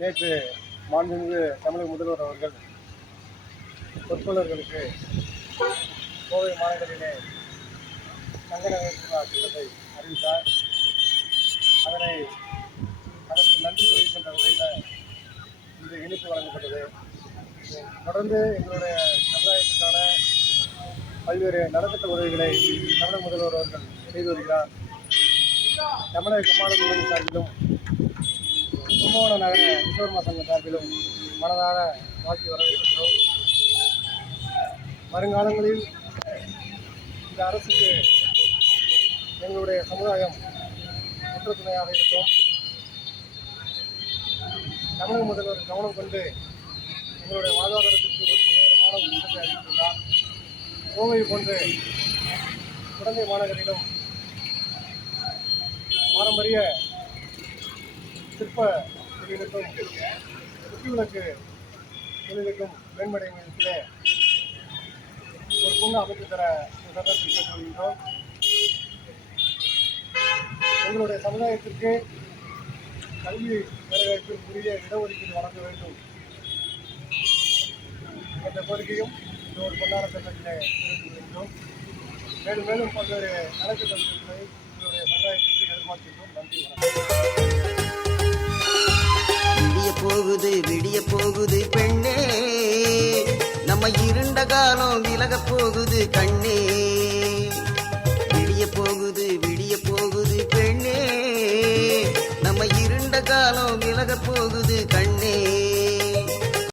நேற்று மாண்புமிகு தமிழக முதல்வர் அவர்கள் பொறுப்பாளர்களுக்கு கோவை மாநகரிலே தங்க நகை திட்டத்தை அறிவித்தார். அதற்கு நன்றி தெரிவிக்கின்ற வகையில் இந்த இனிப்பு வழங்கப்பட்டது. தொடர்ந்து எங்களுடைய சமுதாயத்திற்கான பல்வேறு நலத்திட்ட உதவிகளை தமிழக முதல்வர் அவர்கள் செய்து வருகிறார். தமிழக கமாளி சார்பிலும் கும்பகோண நகர விஸ்வகர்மா சங்க சார்பிலும் மனதார வாழ்க்கை வரவேற்கிறோம். வருங்காலங்களில் இந்த அரசுக்கு எங்களுடைய சமுதாயம் ஒற்று துணையாக இருக்கும். தமிழக முதல்வர் கவனம் கொண்டு எங்களுடைய வாழ்வாதாரத்திற்கு ஒரு முன்னேறமான ஒரு திட்டத்தை அறிவித்துள்ளார். கோவை போன்று குழந்தை மாநகரிலும் பாரம்பரிய சிற்ப தொழிலுக்கும் குத்துவிளக்கு தொழிலுக்கும் மேம்படையும் விதத்திலே ஒரு பொண்ணு அமைத்து தர சட்டத்தில் கேட்டுக்கொள்கின்றோம். எங்களுடைய சமுதாயத்திற்கு கல்வி வேலைவாய்ப்பில் உரிய இடஒதுக்கீடு வழங்க வேண்டும் என்ற கோரிக்கையும் இந்த ஒரு பொன்னான சட்டத்திலே தெரிவித்துள்ளோம். மேலும் மேலும் பல்வேறு நலத்திட்ட உதவிகளை எங்களுடைய சமுதாயத்திற்கு எதிர்பார்க்கின்றோம். நன்றி, வணக்கம். விடிய போகுது பெண்ணே, நம்ம இருண்ட காலம் விலக போகுது கண்ணே. விடிய போகுது பெண்ணே, நம்ம இருண்ட காலம் விலக போகுது